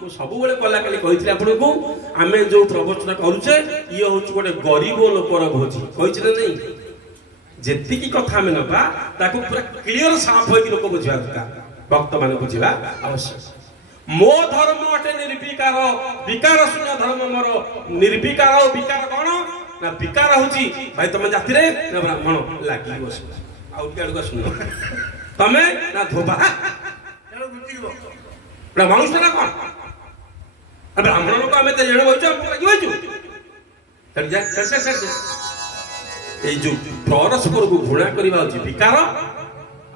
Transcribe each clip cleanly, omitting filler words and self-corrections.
ମୁଁ ସବୁବେଳେ କଲା କାଲି କହିଥିଲି ଆପଣଙ୍କୁ ଆମେ ଯୋଉ ପ୍ରବଚନ କରୁଛେ ଇଏ ହଉଛି ଗୋଟେ ଗରିବ ଲୋକର ଭୋଜି କହିଛି ନା ନାଇଁ ଯେତିକି କଥା ଆମେ ନବା ତାକୁ ପୁରା କ୍ଲିୟର ସାଫ ହେଇକି ଲୋକ ବୁଝିବା ଦରକାର ଭକ୍ତ ମାନେ ବୁଝିବା ଆବଶ୍ୟକ ମୋ ଧର୍ମ ଅଟେ ନିର୍ବିକାର ବିକାର ଶୂନ୍ୟ ଧର୍ମ ମୋର ନିର୍ବିକାର ଆଉ ବିକାର କଣ ନା ବିକାର ହଉଛି ଭାଇ ତମେ ଜାତିରେ ନା ବ୍ରାହ୍ମଣ ଲାଗି ବସ ଆଉ କେଡ଼ୁ ଶୁଣ ତମେ ନା ଧୋବା ମଣିଷ ନା କଣ ବ୍ରାହ୍ମଣ ଲୋକ ଆମେ ଜଣେ ବହିଛୁ ଏଇ ଯୋଉ ପରସ୍ପରକୁ ଘୃଣା କରିବା ହଉଛି ବିକାର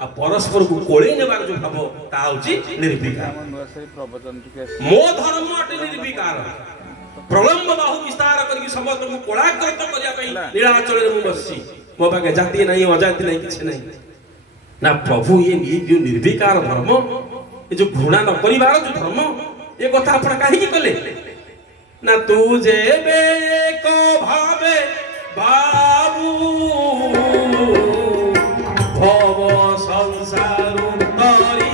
ଆଉ ପରସ୍ପରକୁ କୋଳେଇ ନେବାର ଯୋଉ ଭାବ ତାହା ହଉଛି ନିର୍ବିକାର ମୋ ଧର୍ମ ଅଟେ ନିର୍ବିକାର ପ୍ରଲମ୍ବ ବାହୁ ବିସ୍ତାର କରିକି ସମସ୍ତଙ୍କୁ କୋଳାଗ୍ରତ କରିବା ପାଇଁ ନୀଳାଚଳରେ ମୁଁ ବସିଛି ମୋ ପାଖେ ଜାତି ନାହିଁ ଅଜାତି ନାହିଁ କିଛି ନାହିଁ ନା ପ୍ରଭୁ ଇଏ ଯୋଉ ନିର୍ବିକାର ଧର୍ମ ଏ ଯୋଉ ଘୃଣା ନ କରିବାର ଯୋଉ ଧର୍ମ ଏ କଥା ଆପଣ କାହିଁକି କଲେ ନା ତୁ ଯେବେ ଏକ ଭାବେ ବାବୁ ଭବ ସଂସାରୁ ତରି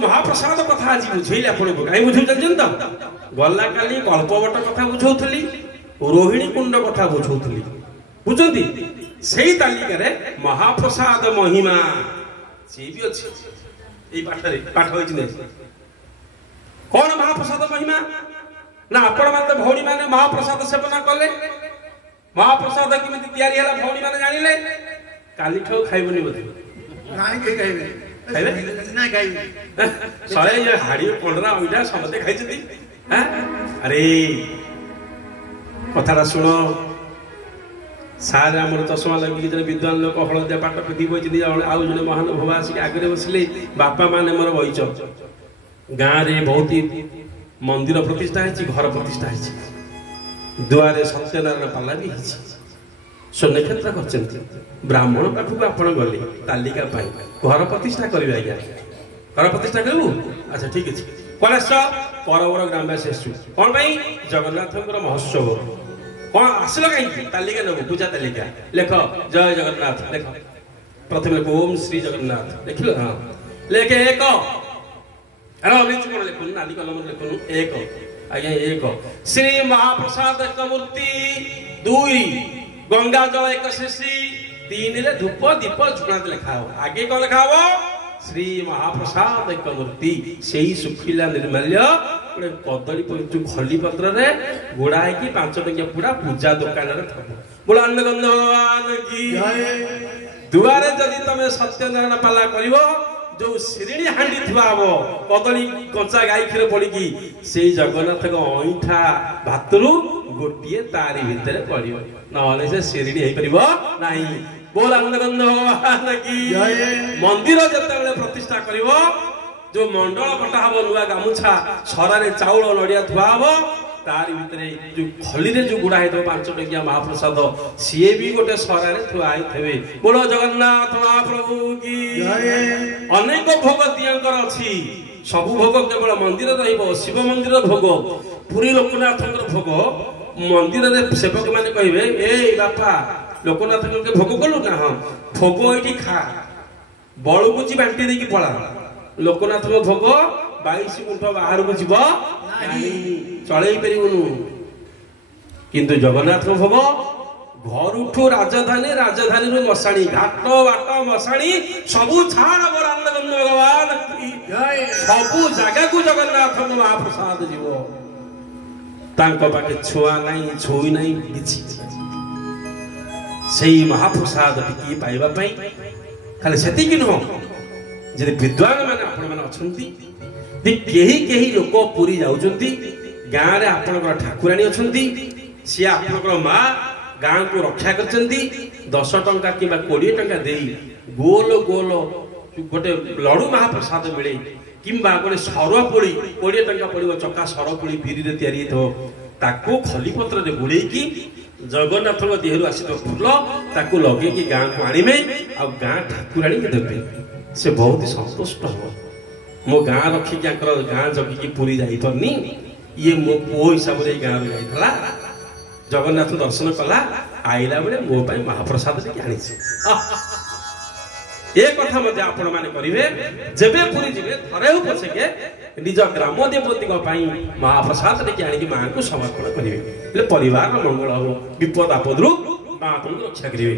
महाप्रसाद कथा आज बुझेली आपको कहीं बुझे जानते तो गला काली कल्पवट कथा बुझौली रोहिणी कुंड कथा बुझौली बुझती से तालिकार महाप्रसाद महिमा सी भी अच्छी पाठ कौन महाप्रसाद महिमा ना आपण मैंने भौणी मैंने महाप्रसाद सेवन कले महाप्रसाद केमी या भौणी मैंने जानिले काली ठाऊ खाइबनी बोधे हाड़ी पंडरा अईटा समस्ते खाई अरे कथा शुण सारे आम चषमा लगे जो विद्वान लोक हलदिया पाट पिधि बही आउ जड़े महानुभव आसिक आगे बसिले बापा माने मोर बहीच गाँव में बहुत मंदिर प्रतिष्ठा है घर प्रतिष्ठा है दुआरे सत्यनारायण पाला भी स्वर्ण क्षेत्र कर ब्राह्मण पाखक आप गले तालिका घर प्रतिष्ठा करेंगे आज्ञा घर प्रतिष्ठा करूँ अच्छा ठीक अच्छे कलेज परवर ग्रामवासी कौन जगन्नाथ महोत्सव कौन आसल कहीं तालिका नब पूजा तालिका लेख जय जगन्नाथ लेख प्रथम ओम श्री जगन्नाथ लिख हाँ लेख एक लिखुन नाली कलम लिखुन एक आज्ञा एक श्री महाप्रसाद एक मूर्ति दुई गंगा जल एक शेषी तीन रे धूप दीप झुणा लिखा हो आगे कौन लिखा हो श्री महाप्रसाद एक मूर्ति से सुखिला निर्माल्य गोटे कदली जो खली पत्र रे गोड़ा है 5 टंकिया पूरा पूजा दुकान रे बोला अन्नगंध भगवान की दुआरे जदि तमे सत्यनारायण पाला करिवो जो श्रेणी हांडी थुआ हो कदली कंचा गाई क्षीर पड़ी से जगन्नाथ अईठा भातरू गोटे तारी भितर पड़ो ना से श्रेणी हो पार ना बोल अन्नगंध भगवान की मंदिर जिते प्रतिष्ठा कर जो मंडल कटा हम नुआ गामुछा छरारे चाउल नड़िया थुआ हम तारी भितर जो खली जो गुड़ा है 5 टंकिया महाप्रसाद सी भी गोटे सरारे थुआ थे बोलो जगन्नाथ महाप्रभु की अनेक भोग दियांकर अच्छी सबु भोग केवल मंदिर शिव मंदिर भोग पुरी लोकनाथ भोग मंदिर सेवक मैंने कहे ए बापा लोकनाथ भोग कलु ना हाँ भोग ये खा बड़कुची बांटी देकी पड़ा लोकनाथ भोग 22 गुंठ बाहर को जीव चल किंतु जगन्नाथ भोग घर उठू राजधानी राजधानी मशाणी घाट बाट मशाणी सबू छाड़ भगवान सबू जगह को जगन्नाथ महाप्रसाद जीव पाखे छुआ नहीं छुई नहीं से महाप्रसाद टी पाइबा खाली से नुह जब विद्वान मैंने आपण मैंने अच्छा लोक पुरी जाऊँगी गाँव में आपणकर ठाकुराणी अच्छा सी आपणकर माँ गाँव को रक्षा कर 10 टंका कि 20 टंका दे गोल गोल गोटे लड़ू महाप्रसाद मिले कि गोटे सरपुड़ी 20 टंका पड़ो चका सरपुड़ी बिरी तैयारी ताको खलीपत्र गुड़े जगन्नाथ देहरु आसी फूल ताको लगे गाँव को आने आ गाँ ठाकुराणी के देवे से बहुत ही संतुष्ट हो मो गाँ रखिक गाँ जगिकी पुरी जापरनी ये मो पुओ हिसाब से गाँव जाइला जगन्नाथ दर्शन कला आईला बेले मो महाप्रसाद टी आनी ये कथा मध्य आपण माने करिवे जेबे पुरी जिवे थरे हो पछके निज ग्राम देवती महाप्रसाद टी आनी मां को समर्पण करिवे परिवार मंगल हो विपद आपदरु मां को रक्षा करिवे।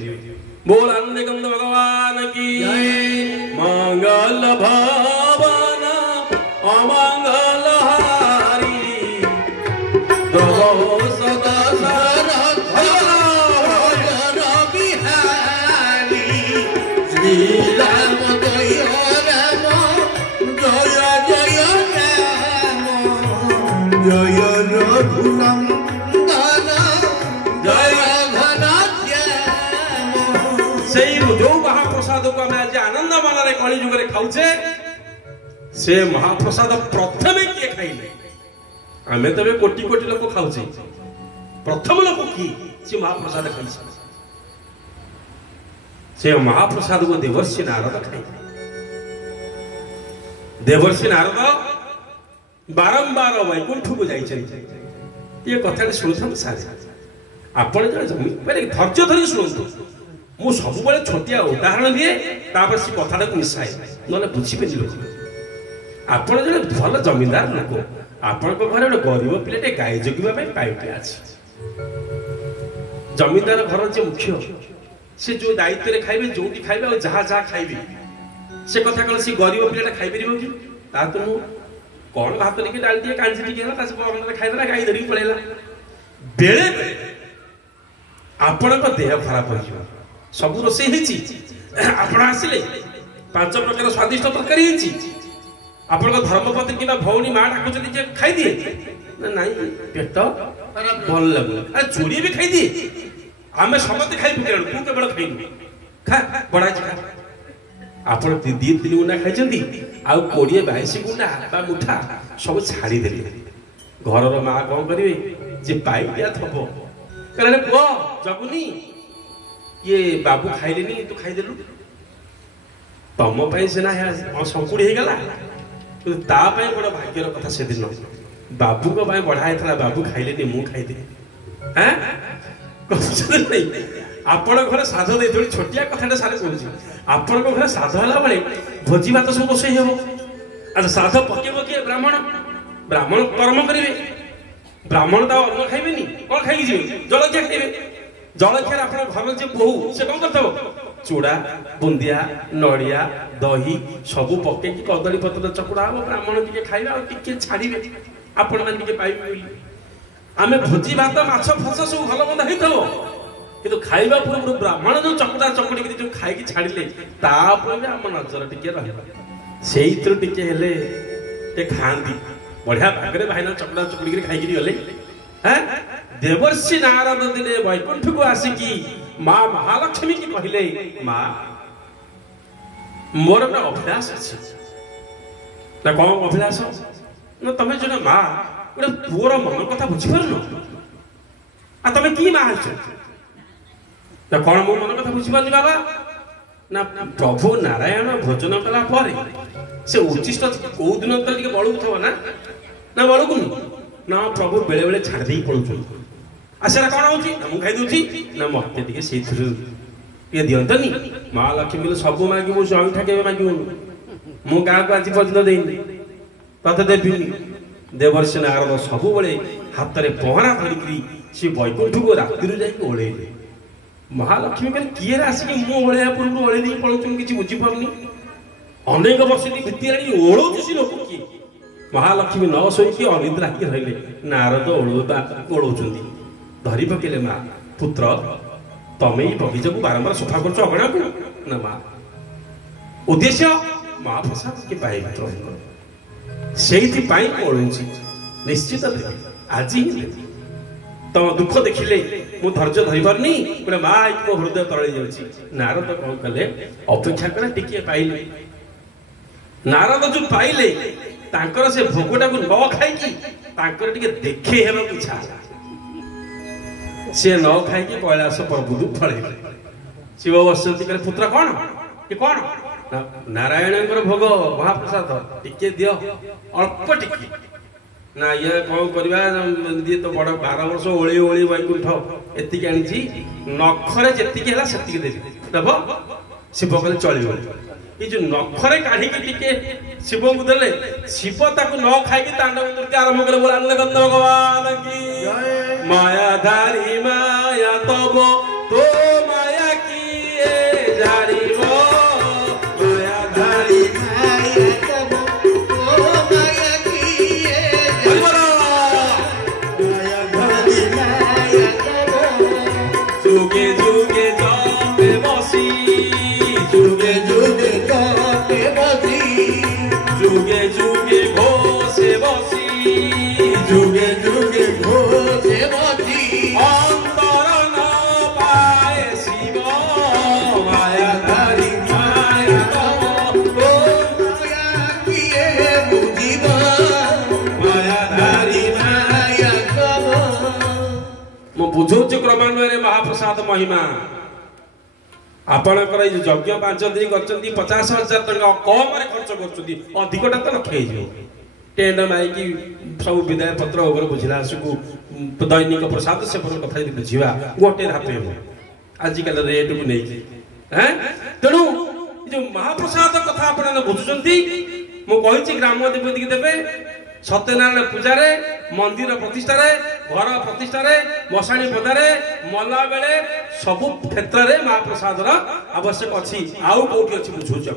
बोल आनंद भगवान की मंगल भवन अमंगल हारी प्रभु सदा श्री राम जय राम जय जय राम जय रघुनंदन जय घनश्याम। से जो महाप्रसाद को आम आज आनंद मन कली जुग खाऊे से महाप्रसाद प्रथम किए खाइले आम तबे कोटी कोटी लोक खाऊे प्रथम लोक किए से महाप्रसाद खाई से महाप्रसाद को देवर्षि नारद खाई। देवर्षि नारद बारंबार वैकुंठ को जाए ये कथा शुणुता सारे आप धैर्य धरी शुणु मु सब छोटिया उदाहरण दिए से कथा को मिसाए ना बुझे आपड़ जो भल जमींदार लोक आपण घर गोटे गरीब पिलाटे गाई जगिवाई पाइपे अच्छे जमींदार घर जो मुख्य से जो दायित्व खाइबे जो खाइबे और जहाँ जहाँ खाइबे से कथा कल सी गरीब पिलाटा खाई पार कि तो मु कौन भात टे डाल दिए कांजी टे खाईदेला गाई धरिक पड़ेगा बेले आपण देह खराब हो सब रोसे आपण आसिले 5 प्रकार स्वादिष्ट तरकारी आपण धर्मपत्नी कि भौणी माँ डाकुच खाई दिए ना पेट भल लगुन चोरी भी खाई दिए आम समस्त खाई पकड़ तू केवल खाइनु खा बड़ा खा आप 2-3 गुंडा खाई 20-22 गुंडा मुठा सब छाड़ीदे घर माँ कौन करेंगे जे पाई दिया थब कहले पुओ जगुनी ये बाबू खाइले तू खाईदेलु तुम सीना संकुड़ी हो गला बड़ भाग्यर कथा से दिन बाबू को बढ़ाई था बाबू खाइले मु खाईदे हाँ नहीं आपण घर साध दे छोटिया कथा सारे कहूँ आपण घर साध है बेले भोजी भात सब रोषे हम अच्छा साध पकेब किए ब्राह्मण ब्राह्मण कर्म करेंगे ब्राह्मण तो अन्न खाइबे कौन खाई जी जलखिया खाइबे जलखिया आप घर जो बोहू से कौन कर चूड़ा बुंदिया नड़िया दही सबू पके कदली पत्र चकुड़ा हम ब्राह्मण टी खाइबे टे छाड़े आपण मैंने पाइबे आम भोजी भात माछ फस सब भल मंद होता कि खाइबा पूर्व ब्राह्मण जो चकुड़ा चकुड़ी जो खाई छाड़े आम नजर टे से खाती बढ़िया भागे भाईना चकुड़ा चकुड़ी खाई गले हाँ देवर्षि नारद दिने वैकुंठ को आसिकी माँ महालक्ष्मी की कहले माँ मोर गोटे अभिलाष अच्छे ना कौन अभिलाष ना तुम जो माँ गोटे पुअर मन कथा बुझीपार तुम कि माँ ना कौन मो मन कथा बुझीपार बाबा ना प्रभु नारायण भोजन कला से उचिष्ट कौ दिन तो बड़ू थो ना बड़ू ना प्रभु बेले बेले छाड़ दे पड़ू आशा कौन हो खाई ना मत से दिंतनी माँ लक्ष्मी सब मांगी मुझे अंगठा के मांगू मु गाँव को आज पर्यटन देनी तते देवी देवर्षि नारद सब बड़े हाथ में पहरा धरिकी सी वैकुंठ को राति जाकि ओल्ले महालक्ष्मी कहले किए आसिक मु ओढ़ा पूर्व ओढ़ दे पड़ो कि बुझीपारनी अनेक वर्ष बीती ओढ़ सी लोक किए महालक्ष्मी न शोकी अनिद्रा कि रही नारद ओढ़ धरी पकेले माँ पुत्र तमें ही बगीचा को बारंबार सफा कर अगणा को ना माँ उद्देश्य महाप्रसाद के पाइब से ओढ़ी निश्चित आज ही तुम दुख देखिले मु धैर्य धरी पारनी गोटे माँ मो हृदय तले जाऊँगी नारद कौन कले अपेक्षा कर टिके पाइले नारद जो पाइले तांकर से भोगटा को न खाई देखे हेबा इच्छा सी न खाई कैलाश प्रभु फल शिव बसती पुत्र कौन ये कौन नारायण भोग महाप्रसाद टिके दियो अल्प टिके ना ये कौन करवा दिए तो बड़ 12 वर्ष ओली ओली वैकुंठ एतिक आनी नखरे जी है से देव शिव कहे चलो ये जो नखरे काढ़ी टिके शिव को देले शिव ताकू न खाई तांडव नृत्य आरंभ कले बोला भगवान की मायाधारी माया तब तो माया की जानिबो मायाधारी माया तब तो माया की मायाधारी माया तब जुगे जुगे जापे बसी जुगे जुगे जापे बसी जुगे जुगे घोषे बसी जुगे जुगे घोषे बसी अंतर न पाए शिव मायाधारी माया तब तो माया किए बुझिब मायाधारी माया तब मु बुझौछि क्रमान्वये महाप्रसाद महिमा आपणकर यज्ञ 5 दिन कर 50,000 टका कम खर्च करधिकटा तो लक्ष्य टेंट माइकी सब विदाय पत्र वगैरह बुझला दैनिक प्रसाद से कथा बुझा गोटे हापे आजिकल रेट को नहीं तेणु जो महाप्रसाद कथा आप बुझुंट मुझे ग्राम देवती देवे सत्यनारायण पूजा मंदिर प्रतिष्ठा घर प्रतिष्ठा मशाणी पदारे मला बेले सबु क्षेत्र में महाप्रसाद आवश्यक अच्छी आउ कौटी अच्छी बुझे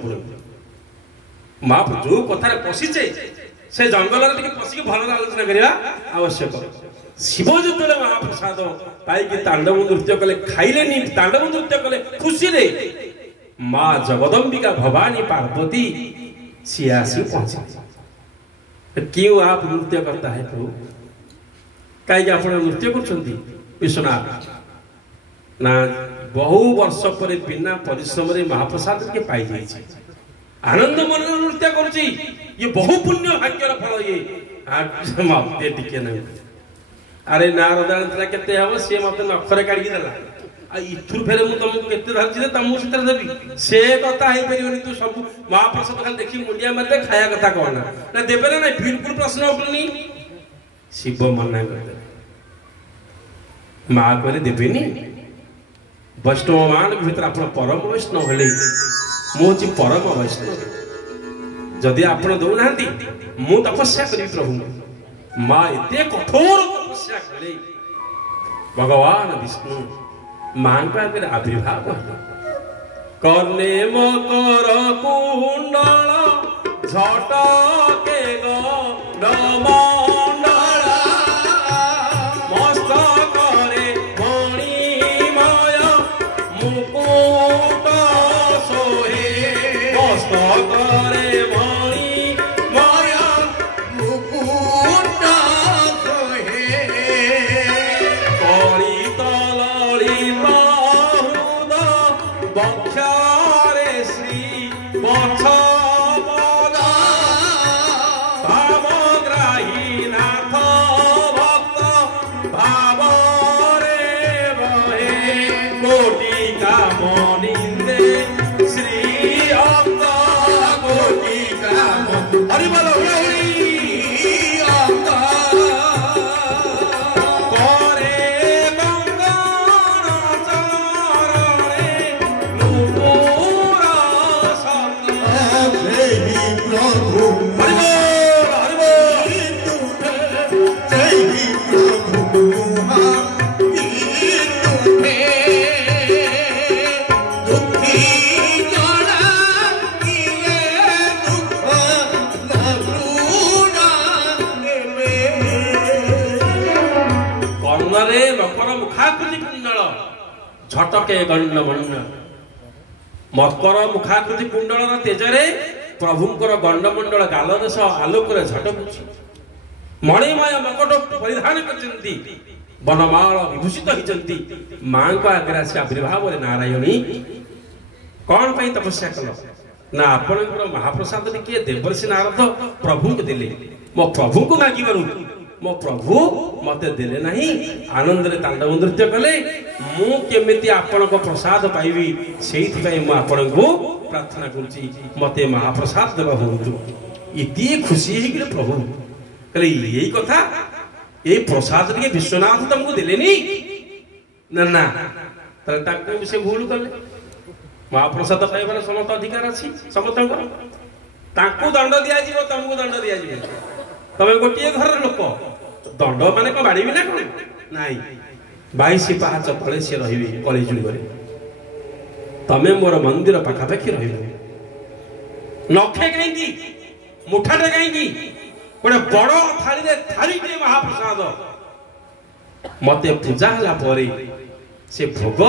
आप जो कथार पशिचे से जंगल पशिक भल आलोचना करवा आवश्यक शिव जो महाप्रसाद पाई तांडव नृत्य कले खाइले तांडव नृत्य कले खुशी रे माँ जगदम्बिका भवानी पार्वती सी आसी पहुंचे क्यों आप नृत्य करता है प्रभु कहीं आप नृत्य कर विश्वनाथ ना बहु वर्ष पर बिना परिश्रम महाप्रसाद के पाई जाए आनंद मन नृत्य करुच्ची ये बहु पुण्य भाग्यर फल ये टिके ना अरे ना रदान के हम सी मत नखरे काढ़ी देला इथुर फेरे मु तुमको केते धरछि तुमको से देबी से कथा हे परियोनी तू सब महाप्रसाद खाली देखि मुंडिया मते खाया कथा कहना ना देबे ना बिल्कुल प्रश्न उठनी शिव मना कर मां करे देबेनी वैष्णव मान भीतर अपन परम वैष्णव हेले मु जी परम वैष्णव जदि आपण दउ नांती मु तपस्या करी प्रभु मां एते कठोर तपस्या करे भगवान विष्णु मां का आविर्भाव कर्णे मकर कुंडल झटके गमंडल मस्तक रे मणिमय मुकुट सोहे मस्तक रे मणिमय मुकुट सोहे कलित ललित बक्षारे श्री बक्ष भावग्राही नाथ भक्त भाव रे बहे कोटि कामनिंदे श्री अंग कोटि काम हरि बोल झटके गंडमंड मकर मुखाकृति कुंडल तेजरे प्रभुंकर गंडमंडल गालदेश आलोक झटकुची मणिमय मकट परिधान करचंती वनमाल विभूषित होती मां को आगे आसी आविर्भाव नारायणी कौन पाई तपस्या कल ना आपणकर महाप्रसाद किए देवर्षि नारद प्रभु को देले मो प्रभु को मागिबारु मो प्रभु मते देले नहीं आनंद रे तांडव नृत्य कले मु केमिति आपण को प्रसाद पाइबी सेहित पई मु आपण को प्रार्थना करछि मते महाप्रसाद देबा होतु इति खुशी हे कि प्रभु कले यही कथा ए प्रसाद के विश्वनाथ तुमको देलेनी ना ना तर ताको से भूल कले महाप्रसाद पाइबार समस्त अधिकार अछि समस्त ताको दंड दिया जीवो तुमको दंड दिया जीवो तमे गोटिए घर लोक दंड माने को बाड़ी ना कोन नाही 22 पाहाच तळे से रहिबे कली जुगरे तमे मोर मंदिर पाखा पाखी रहिबे नखे काईकी मुठाटे काईकी गोटे बड़ थाली रे थाली के महाप्रसाद मते पूजा हला परे से भोग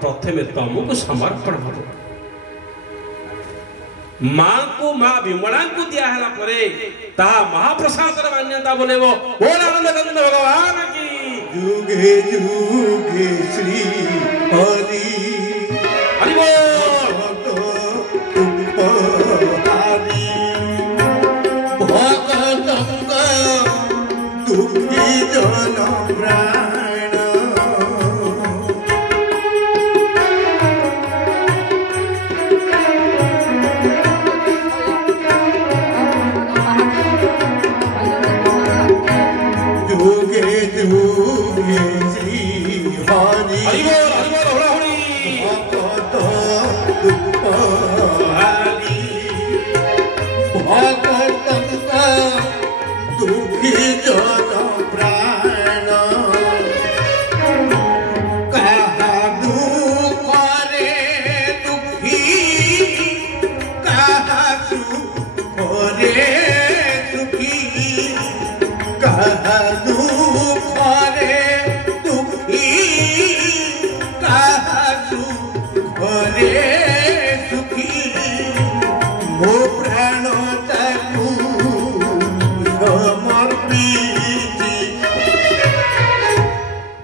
प्रथमे तमको समर्पण हो मां को मां विमला को दिया हला परे ता महाप्रसाद रे मान्यता बोलेबो बोल आनंद कंद भगवान की जुगे जुगे श्री हरि हरि बोल दुखी जन प्राण जुगे जुगे श्री हरि हरि बोल भगत दुख हारी भगत दुखी जन प्राण कहा दुख रे दुखी कहा सुख रे दुखी कहा दुख रे दुखी कहा सुख रे सुखी मो प्राण ताकू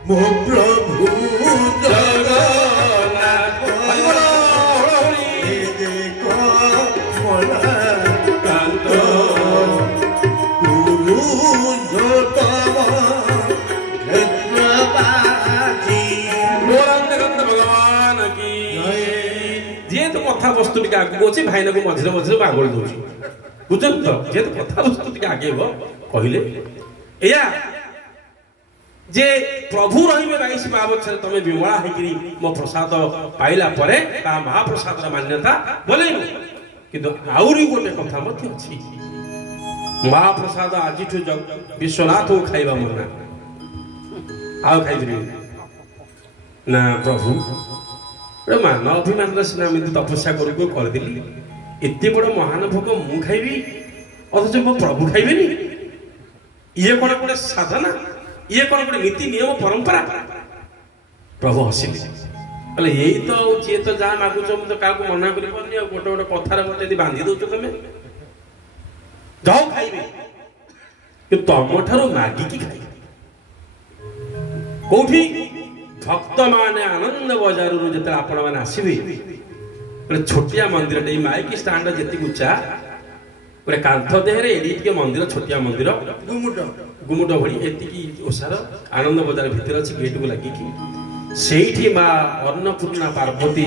मो प्रभु जगन्नाथ देखो मोला कांत पुरुषोत्तम क्षेत्रवासी भगवान की जे तो कथा वस्तु टिके आगु अछि भाईना को मझरे मझरे बागोल दोछि बुझन तो जे तो कथा वस्तु टिके आगे हो कहिले एया जे प्रभु रहिबे 22 बछर तमे विमला हेकरी मो प्रसाद पाइला परे ता महाप्रसाद रा मान्यता बोले किंतु आउरी गोटे कथा मथि अछि महाप्रसाद आजिठु विश्वनाथ को खाइबा मना आउ खाइबे ना प्रभु रे मान अभिमान रे सिना मिति तपस्या करू कर दिली एते बड़ महान भोग मु खाइबी अथच मो प्रभु खाइबेनी ये कोन कोन साधना ये कोन कोन नीति नियम परंपरा प्रभु हसिले अले यही तो जे तो जा मागु छ म तो का को मना करि पनी गोटे गोटे कथा रे मते बांधी दउ छ तमे जाओ खाइबे कि तम ठारो मागी की खाइ कोठी भक्त माने आनंद बजार रु जते आपण माने आसीबे बले छोटिया मंदिर डे माइक स्टैंड जति उच्चा पूरे कांथ देहरे एडी के मंदिर छोटिया मंदिर गुमुट भड़ी एति की ओसार आनंद बजार भीतर अछि गेट को लागि की सेठी मा अन्नपूर्णा पार्वती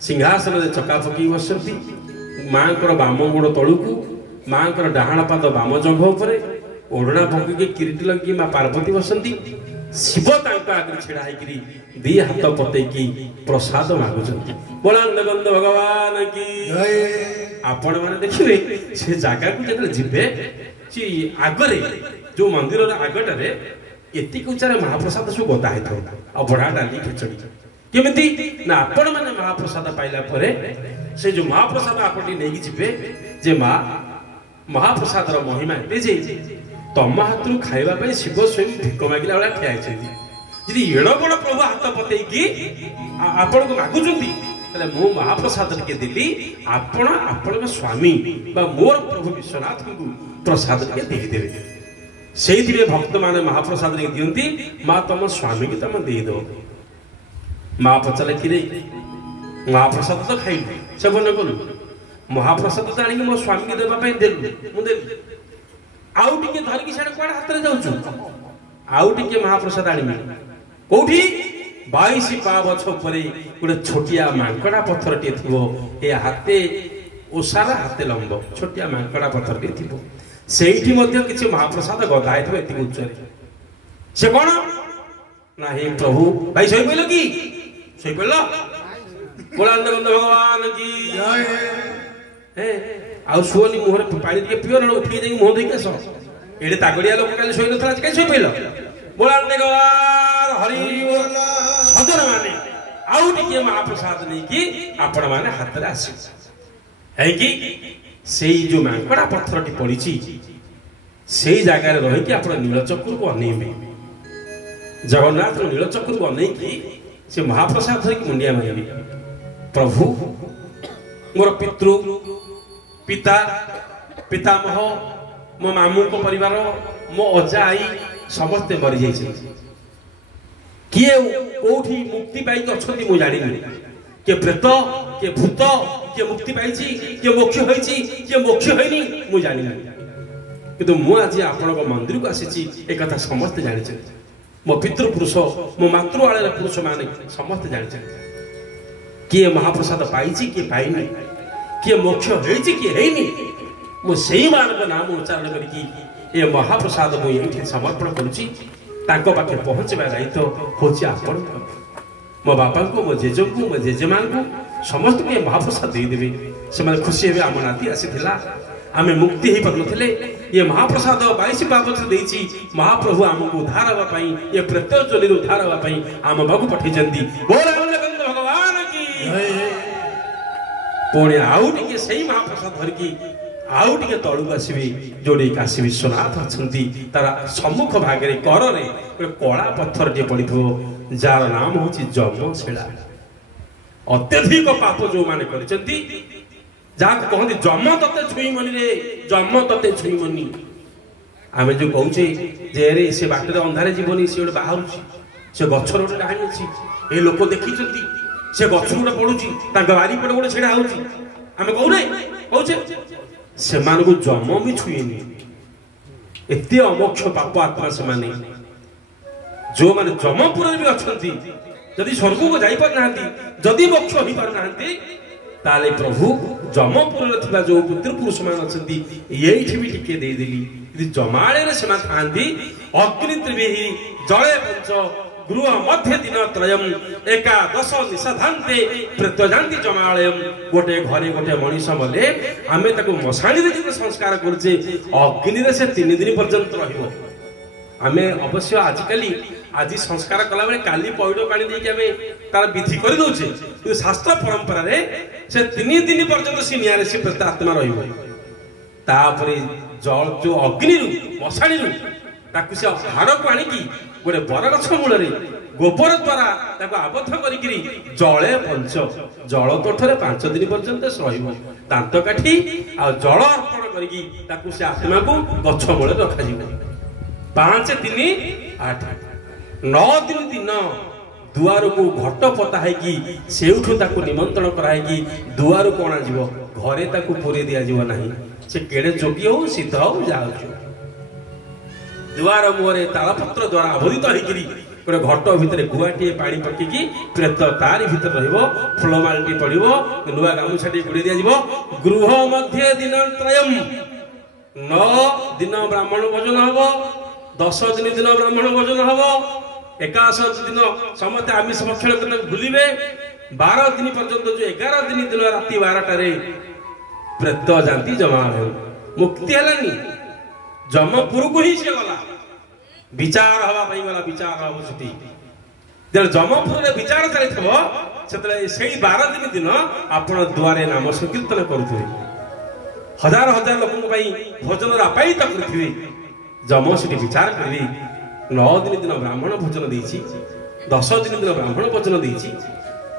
सिंहासन रे चकाचकी बसती मां कर बाम गोड़ तळुकू मां कर डाहाण पाद बाम जंघ ऊपर ओढणा पकी के किरीट लगी मां पार्वती बसंती शिव तांका आगे छेड़ा हैकरी दी हाथ पते की प्रसाद मागुचंती बोलांद गंध भगवान की जय आपण माने देखिबे से जागा को जते जिबे ची आगरे जो मंदिर रे आगटारे एति कुचारे महाप्रसाद सु गदा हैथौ आ बडा डाली खिचड़ी केमिति ना आपण माने महाप्रसाद पाइला परे से जो महाप्रसाद आपटी नेगी जिबे जे मां महाप्रसाद रो महिमा एते जे तम हाथरू खाइबा पे शिव स्वयं भिक मागिला वाला ठिया छै यदि एड़ो बड़ प्रभु हाथ पते की आपण को मागुचंती तले मो महाप्रसाद के दिली आपण आपण स्वामी बा मोर प्रभु विश्वनाथ को प्रसाद के दे देबे सेहिथिरे भक्त माने महाप्रसाद रे दियंती मा तम स्वामी के तम दे दो मा पचले कि रे महाप्रसाद तो खाइ सेवन करू महाप्रसाद तो आनी मो स्वामी के देबा पे देलु मु देली आउ टिके धरिकी साडे कोड हातरे जाउछु आउ टिके महाप्रसाद आनिबे कोठी 22 पावछ परे गोटे छोटिया मांकड़ा पत्थर टे थिबो ए हाते ओसारा हाते लंब छोटिया मांकड़ा पत्थर टे थिबो सेठी मध्ये किछि महाप्रसाद गदाय थिबो एति उच्चरे से कोन ना हे प्रभु भाई सोई पइलो की सोई पइलो बोलांद भगवान की जय हे आ सुओनी मोहर पानी के पियो न उठी जाई मोह देई केसो एडे तागड़िया लोक काली सोई नथला काई सोई पइलो बोलांद भगवान हरि बोल सदन माने आउ टिके महाप्रसाद नै की आपण माने हाथ रे आसी है कि सेई जो मांकड़ा पत्थर टी पड़ी छी सेई जगह रे रहि कि आपण नीलचक्र को अनेबे जगन्नाथ नीलचक्र को अनै की से महाप्रसाद धरि मुंडिया मारिबे प्रभु मोर पितृ पिता पितामह मो मामू को परिवार मो अजा आई समस्ते मरी जाइछे किए कोठी मुक्ति पाई अछंती मु जानि के प्रेत के भूत के मुक्ति पाइछि के मोक्ष होइछि के मोक्ष होइनी मु जानि किंतु मु आज आपण को मंदिर को आसीछि एक कथा समस्त जानि मो पितृ पुरुष मो मातृ आळे पुरुष माने समस्त जानि किए महाप्रसाद पाइछि के पाइनी के मोक्ष होइछि के हेइनी मु सेही मानक नाम उच्चारण करिकि ए महाप्रसाद मु एठी समर्पण करूछि तांको पाखे पहुंचबा दायित्व होछि आपण मो बापा को मो जेजो को मो जेजेमान को समस्त के महाप्रसाद दे देबे से माने खुशी हेबे आम नाती आसीथिला आमे मुक्ति हे पगलथिले ये महाप्रसाद 22 पावच देछि महाप्रभु हमको उद्धार हवा पई ये प्रत्यय चली उद्धार हवा पई आम बाबू पठि जंदी बोल भगवान की पुणे आउ टिके सही महाप्रसाद धर की आउ टिके तळु आसीबी जोडी काशी विश्वनाथ अछंती तारा सम्मुख भागे कर रे कला पत्थर टे पडिथो जार नाम होची जमशिला अत्यधिक पाप जो माने करिसंती जा कहंती जम तते छुई मनी रे जम तते छुई मनी आमे जो कहूचे जे रे से बाटरे अंधारे जीवनी से बाहरुची से गछर गोटे डाहाणी अछि ए लोक देखिचंती से गछर गोटे पडुची तांग बारी पड गोटे छेडा होउची आमे कहू नै कहूचे से मान को जम भी छुईनी एते अमोक्ष पाप आत्मा से माने जो माने जमपुर भी अछंती यदि स्वर्ग को जाई पर नांती यदि मोक्ष होई पर नांती ताले प्रभु जमपुर रे थिबा जो पुत्र पुरुष मान अछंती एठी भी टिके दे देली यदि जमाळे रे सेमा थांती अग्नि त्रिवेही जळे पंच गृह मध्य दिन त्रयम एकादश निषाधान्ते प्रत्यजान्ति जमालयम गोटे घरे गोटे मनीष मले आमे ताको मशाणी रे जे संस्कार करजे अग्नि रे से 3 दिन पर्यंत रहिबो आमे अवश्य आज संस्कार कला बेले काली पौड़ पानी दे के आमे तार विधि कर दोचे कि शास्त्र परंपरा रे से 3 दिन पर्यंत से नियारे से प्रत आत्मा रहिबो तापरे जल जो अग्नि रु मशाणी रु ताकु से हाड़ को आनी की गोटे बरगछ मूल गोबर द्वारा ताको आबद्ध करी जले पंच जल तोठरे 5 दिन पर्यंत रहिबो दांत काठी आ जल अर्पण करी ताकु से आत्मा को गछ मूल रखा जिवो 5 3 8 9 दिन दुआर को घट पता है कि सेउठु ताकु निमंत्रण कराए कि दुआर को आना जिवो घरे ताकु पुरे दिया जिवो नाही से केड़े जोगी हो सिद्ध हो जाउछु दुआर मुहरे तालपत्र द्वारा आबोधित होइकरी गोटे घट भितर गुआटी पानी पकेकी प्रेत तारी भितर रहिबो फुलमालटी पड़िबो नुआ गामुछाटी गुड़ी दिया जिवो गृह मध्य दिन त्रयम 9 दिन ब्राह्मण भोजन हबो 10 दिन ब्राह्मण भोजन हबो 81 दिन समस्त आमिष भक्षण करने भूलिबे 12 दिन पर्यंत जो 11 दिन राति 12 रे प्रेत जाति जमा हो मुक्ति हलानी जमपुर को ही से गला विचार हवा पई गला विचार हो छुटी जब जमपुर रे विचार चली थबो सेतले सेही 12 दिन आपण द्वारे नाम संकीर्तन करूथि हजार हजार लोक पई भोजन रापाई तक करथि जम सेठी विचार करबी 9 दिन ब्राह्मण भोजन देछि 10 दिन ब्राह्मण भोजन देछि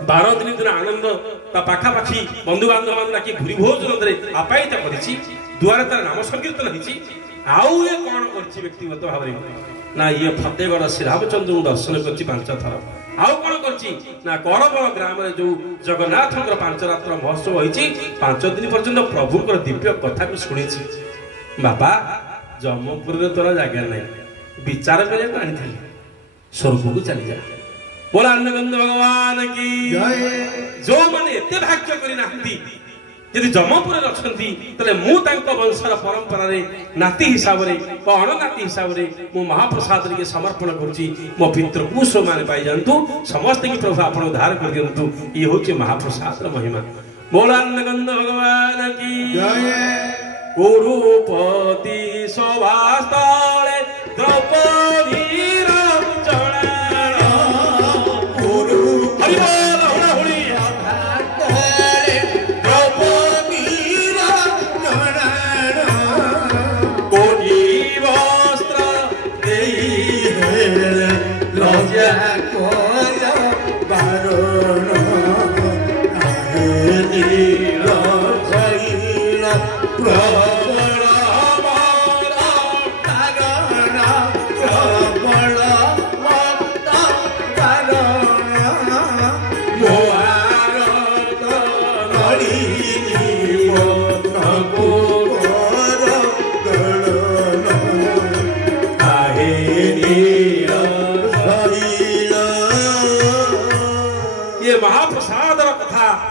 12 दिन आनंद ता पाखा पाखी बंधु बांधव मान लाकी घुरी भोजन रे आपाई तक करिछि द्वारे तार नाम संकीर्तन हिछि आउ ये कौन करछि व्यक्तिगत भाव ना ये फतेगढ़ श्री रामचंद्र दर्शन करछि 5 थर आउ कौन करछि ना करबल ग्राम रे जो जगन्नाथ 5 रात्र महोत्सव होइछि 5 दिन पर्यंत प्रभु दिव्य कथा को सुनिछि बाबा जमपुर तोर जगह नहीं विचार करे आनी स्वर्ग को चली जा बोला अन्नगंध भगवान की जो मैंने एते भाग्य करना यदि जमपुर अच्छी तेरे वंशर परंपरा नाती हिसाब से अणनाती हिसाब से मु महाप्रसाद के समर्पण करुच्ची मो पितृपुष मैंने पाई जातु समस्त की प्रभु आप उद्धार कर दिंतु ये हूँ महाप्रसाद महिमा बोला अन्नगंध भगवान की गुरुपति सभास्थले द्रौपदीर चरण गुरु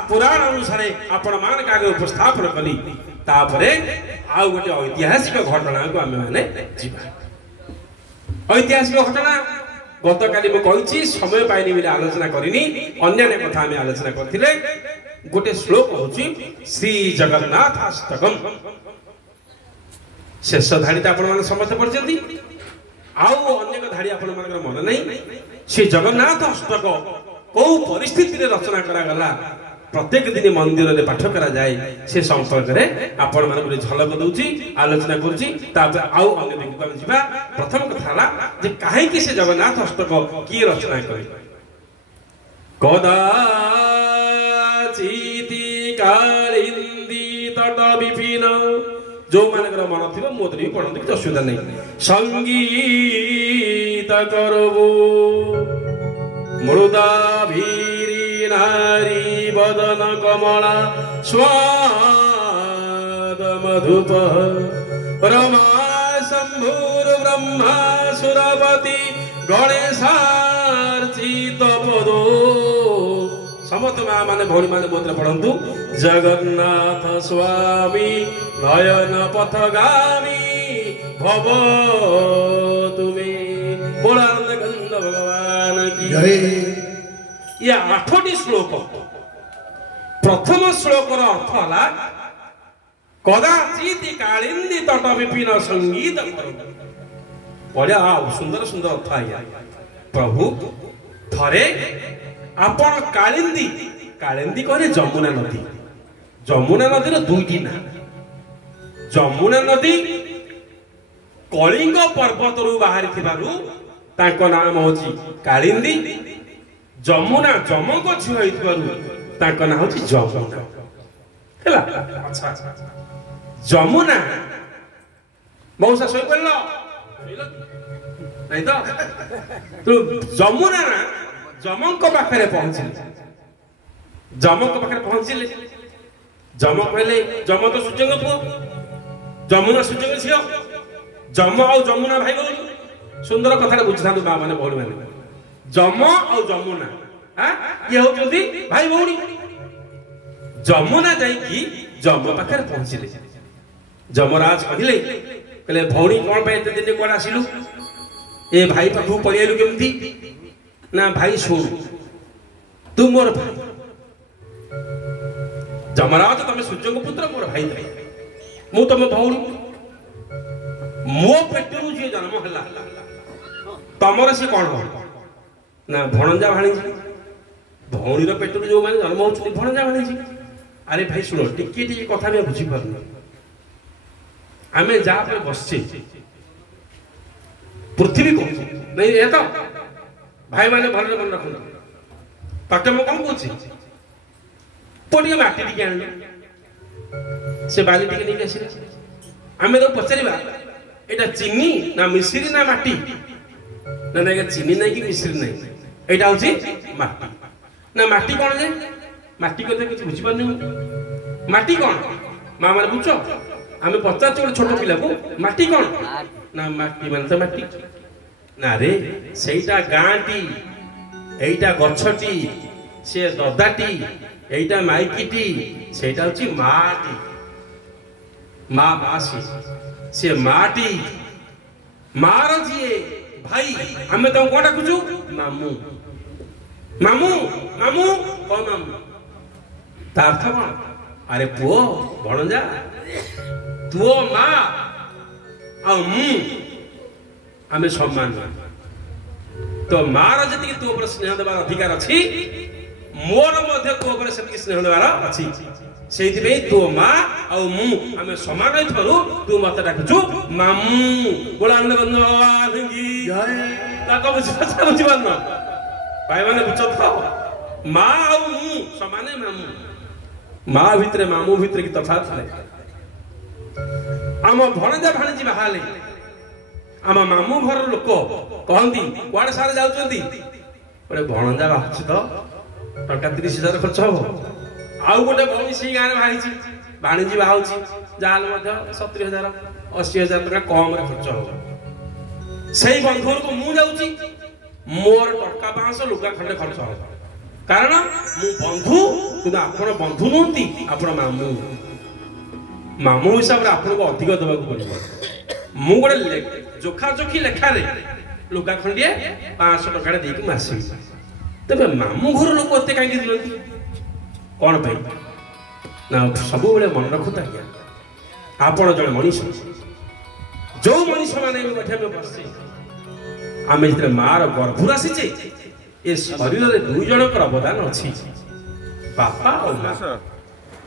पुराण अनुसार आपण मान आगे उपस्थापन कली तापरे आउ गोटे ऐतिहासिक घटना को आमे माने जीवा ऐतिहासिक घटना गत काली मु कहिछि समय पाइनी बिना आलोचना करिनी अन्य कथा आमे आलोचना करथिले गोटे श्लोक होछि श्री जगन्नाथ अष्टकम शेष धाड़ी आपण माने समस्त पढिसंती आउ अन्य धाड़ी आपण मानकर मन नहीं श्री जगन्नाथ अष्टक को परिस्थिति रे रचना करा गला प्रत्येक दिन मंदिर में पाठ करा जाए से संपर्क में आपण मान झलक दूची आलोचना करुची आउ अन्य दिन को जीवा प्रथम कथा जे काहे कि से जगन्नाथ अष्टक की रचना करे कदाचिति कालिंदी तट विपिन जो मानकर मन थिबो मोदरी पढंती कि असुविधा नहीं संगीत करबो मृदाभीरी नारी बदन कमला स्वाद मधुप रमा शंभुर ब्रह्मा सुरपति गणेशार्चित पदो समस्त माँ माने भौणी माने मंत्र पढ़ंतु जगन्नाथ स्वामी नयन पथगामी भव तुम्हें बोला गंध भगवान की या 8टी श्लोक प्रथम श्लोकर अर्थ है कदाचित कालिंदी तट विपिन संगीत बढ़िया सुंदर सुंदर अर्थ आया प्रभु थरे आपण कालिंदी कालिंदी कहले जमुना नदी दुईटी ना जमुना नदी कलिंग पर्वत रु बाहरी थिबारु ताको नाम होची कालिंदी जमुना जमक झियो होइतबारु ताको नाम होची जमुना हैला अच्छा जमुना मौसा सोई पड़लो नहीं तो जमुना ना जमक पाखरे पहुंचिले जमक पाखरे पहुंचिले जमक कहले जम तो सूर्यंग पुओ जमुना सूर्यंग झियो जम और जमुना भाई बोल सुंदर कथा बुझातु बा माने भौणी माने जम और जमुना ये होचंती भाई भौणी जमुना जाई कि जम पाखरे पहुंचिले जमराज कहले भौणी कोन पे एते दिन कोन आसिलु ए भाई पाखु पळियालु केमथी ना भाई सुन तू मोर भाई जमराज तमे सूर्यंग पुत्र मोर भाई मु तम भौणी मो पेटरू जे जन्म हला तमर से कोन हो ना भणंजा भाणीजी भौणी रो पेटरू जो माने जन्म होछ भणंजा भाणीजी अरे भाई सुनो टिके टिके कथा में बुझी परनु आमे जा पे बसछे पृथ्वी को नहीं ये तो भाई माने भल मन रखु ताके म कोन कहछि पडिया माटी टिके आन से बाली टिके नहीं आसी आमे तो पचरिबा एटा चीनी ना मिश्री ना माटी ना ना चीनी नहीं कि मिश्री नहीं एटा होची माटी ना माटी कोन जे माटी कथा किछ बुझी परनु माटी कोन मा माने बुझो आमे पचार गोटे छोट पिला को माटी कौन ना माटी मान तो माटी ना रे सेटा गाँटी एटा गछटी से ददाटी एटा माइकीटी सेटा होची माटी माँ मासी से माटी मार जी भाई हमें तो कौन डाकुचु मामू मामू मामू कौन मामू तार था कौन अरे पुओ भणजा तुओ माँ आ मु आमे सम्मान तो मार जति तो ऊपर स्नेह देवार अधिकार अछि मोर मध्य तो ऊपर सेति स्नेह देवार अछि सेति पे तो माँ आ मु आमे समान थरु तू मते डाकुचु मामू बोलान बंद भगवान की जय ताको बुझ बन भाई माने बुझत माँ आ मु समाने मामू माँ भितरे मामू भितरे की तफात है आम भणजा भाणजी बाहाले आम मामू घर लोक कहती कुआड़े सारे जाउछंती बोले भणजा बाहुछि तो टका 30,000 खर्च हो आउ गोटे भौणी से गाँव बाहरी भाणीजी बाहुछि जाल 70,000 80,000 टका कम रे खर्च हो सही बंधु को मु जाउछि मोर टका 500 लुगा खंडे खर्च हो कारण मु बंधु किंतु आपण बंधु नहंती आपण मामू मामू हिसाब रे आपण को अधिक देबा को पड़िबो मु गोटे जोखा जोखी लेखा रे लुगा खंडिए 500 टका दे के मासी तबे मामू घर लोक ओते काई दिलंती कोन भाई ना सब बेले मन रखुता क्या आपण जण मनीष जो मनीष माने बैठे में बसছে आमे इतरे मार गर्भ रासिचे ए शरीर रे दुई जनकर अवदान अछि बापा और माँ